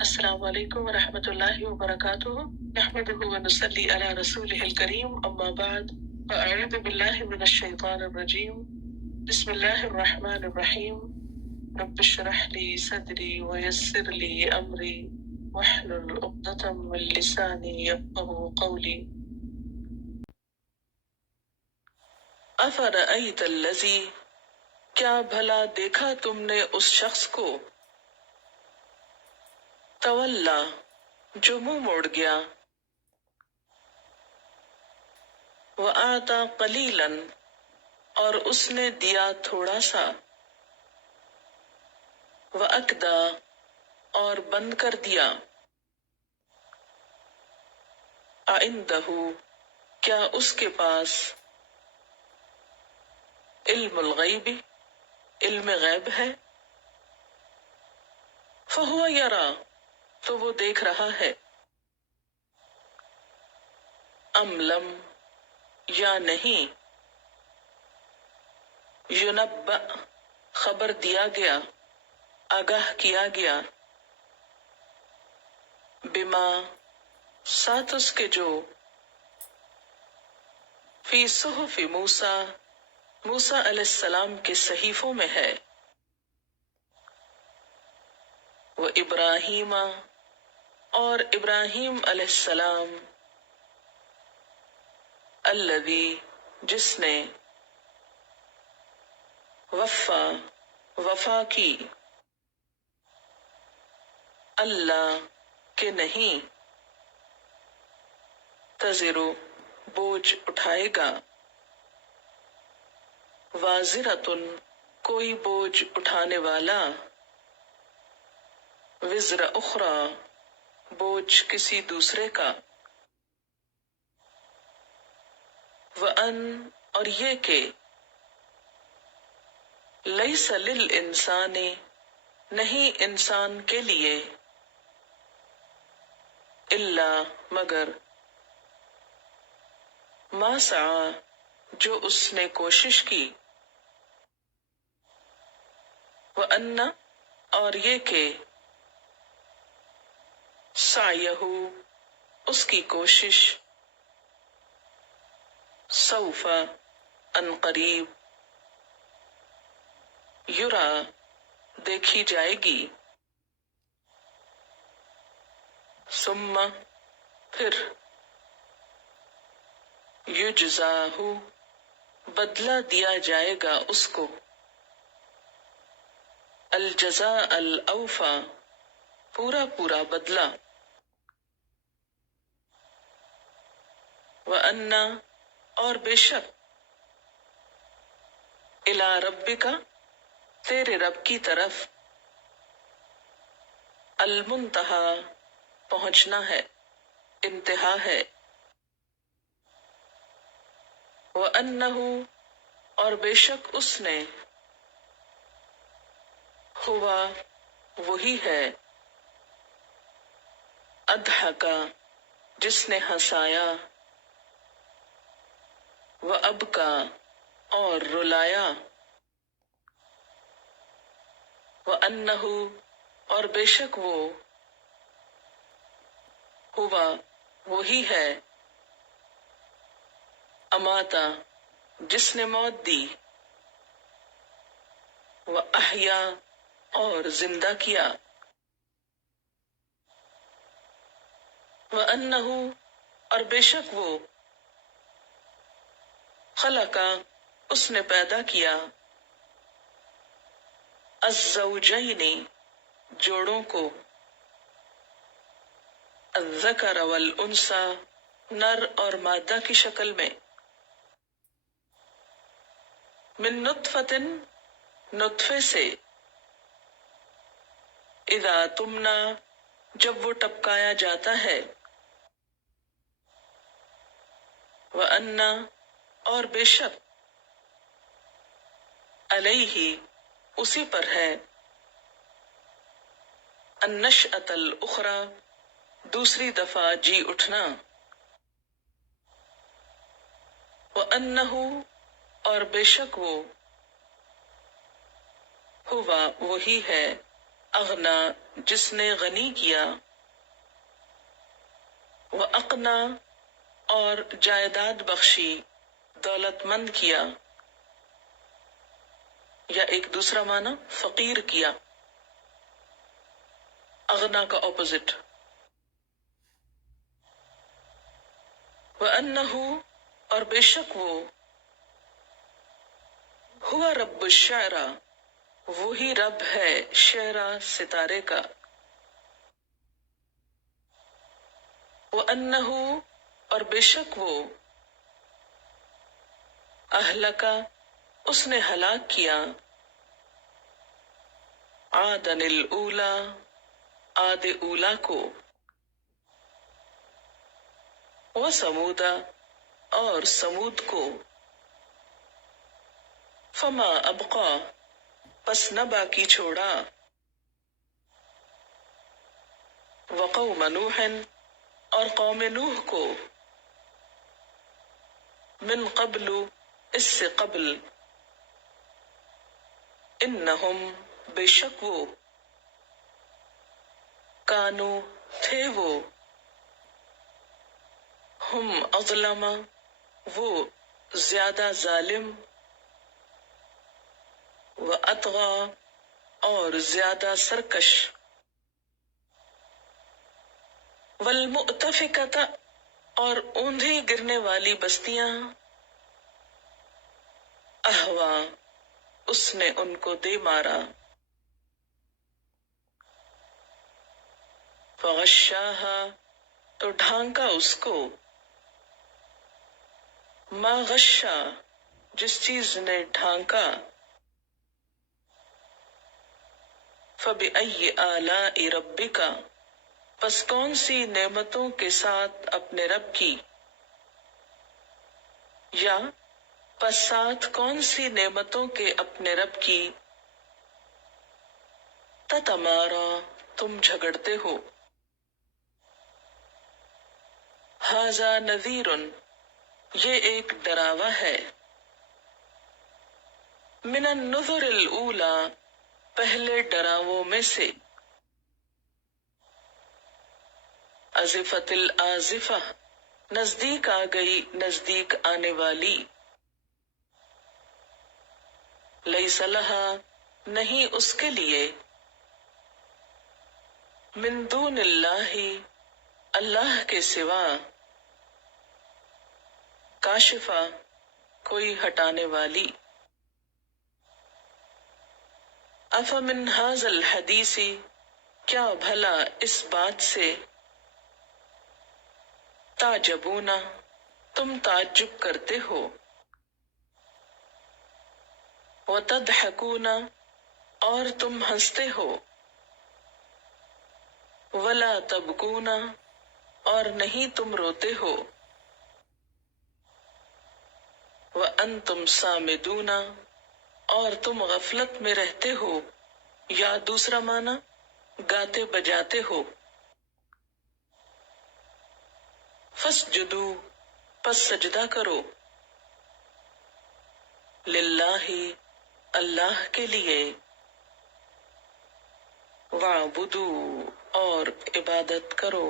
السلام علیکم ورحمۃ اللہ وبرکاتہ نحمده ونصلی علی رسولہ الکریم اما بعد فاعوذ باللہ من الشیطان الرجیم بسم اللہ الرحمن الرحیم رب اشرح لی صدری ویسر لی امری واحلل عقدۃ من لسانی یفقهوا قولی افرأیت الذی، کیا بھلا دیکھا تم نے اس شخص کو، تولا، جو منہ موڑ گیا، وَآتَى قَلِيلًا، اور اس نے دیا تھوڑا سا، وَأَكْدَى، اور بند کر دیا، أَعِندَهُ، کیا اس کے پاس، علم الغیب، علم غیب ہے، فَهُوَ يَرَى، تو وہ دیکھ رہا ہے، أَمْ لَمْ، یا نہیں، يُنَبَّأْ، خبر دیا گیا، آگاہ کیا گیا، بما، ساتھ اس کے جو، فی صحف موسیٰ، موسیٰ علیہ السلام کے صحیفوں میں ہے، وہ ابراہیم، اور ابراہیم علیہ السلام، الذی، جس نے، وفا، وفا کی، اللہ، کہ نہیں، تزر، بوجھ اٹھائے گا، وازرۃ، کوئی بوجھ اٹھانے والا، وزر اخری، بوجھ کسی دوسرے کا، وَأَن، اور یہ کہ، لیس للانسان، نہیں انسان کے لیے، الا، مگر، ما سعی، جو اس نے کوشش کی، وَأَنَّ، اور یہ کہ، سعیہ، اس کی کوشش، سوف، ان قریب، یرا، دیکھی جائے گی، ثم، پھر، یجزاہ، بدلہ دیا جائے گا اس کو، الجزاء الاوفی، پورا پورا بدلہ، وَأَنَّ، اور بے شک، الی ربک، تیرے رب کی طرف، المنتہی، پہنچنا ہے، انتہا ہے، وَأَنَّهُ، اور بے شک اس نے، ہوا، وہی ہے، اضحک، جس نے ہنسایا، وَأَبْکَى، اور رلایا، وَأَنَّهُ، اور بے شک وہ، ہوا، وہی ہے، اماتا، جس نے موت دی، وَأَحْیَا، اور زندہ کیا، وَأَنَّهُ، اور بے شک وہ، خلق، اس نے پیدا کیا، الزوجین، جوڑوں کو، الذکر والانثی، نر اور مادہ کی شکل میں، من نطفۃ، نطفے سے، اذا تمنا، جب وہ ٹپکایا جاتا ہے، وَأَنَّ، اور بے شک، علیہ، اسی پر ہے، النشأۃ الاخری، دوسری دفعہ جی اٹھنا، وَأَنَّهُ، اور بے شک وہ، ہوا، وہی ہے، اغنا جس نے غنی کیا، واقنا اور جائیداد بخشی، دولت مند کیا، یا ایک دوسرا معنی فقیر کیا، اغنا کا اپوزٹ۔ وَأَنَّهُ اور بے شک وہ، ہوا رب الشعرا وہی رب ہے شعرا ستارے کا، وَأَنَّهُ اور بے شک وہ، اہلکا اس نے ہلاک کیا، عادن الاولا عاد اولا کو، وثمودا اور سمود کو، فما ابقا پس نہ باقی چھوڑا، وقوم نوح اور قوم نوح کو، من قبل اس سے قبل، انہم بے شک وہ، کانو تھے وہ، ہم اظلم وہ زیادہ ظالم، و اطغا اور زیادہ سرکش، والمؤتفکۃ اور اوندھی گرنے والی بستیاں، اہوا اس نے ان کو دے مارا، فغشاہا تو ڈھانکا اس کو، ما غشا جس چیز نے ڈھانکا، فبأی آلاء ربک پس کون سی نعمتوں کے ساتھ اپنے رب کی، یا پس ساتھ کون سی نعمتوں کے اپنے رب کی، تتمارا تم جھگڑتے ہو، ھذا نذیر یہ ایک ڈراوا ہے، من النذر الاولی پہلے ڈراووں میں سے، ازفت الآزفہ نزدیک آ گئی نزدیک آنے والی، لیس لہا نہیں اس کے لیے، من دون اللہ اللہ کے سوا، کاشفہ کوئی ہٹانے والی، افمن ھذا الحدیث کیا بھلا اس بات سے، تعجبون تم تعجب کرتے ہو، وتضحکون اور تم ہنستے ہو، ولا تبکون اور نہیں تم روتے ہو، وانتم صامدون اور تم غفلت میں رہتے ہو، یا دوسرا معنی گاتے بجاتے ہو، فاسجدوا پس سجدہ کرو، للہ اللہ کے لیے، وعبدوا اور عبادت کرو۔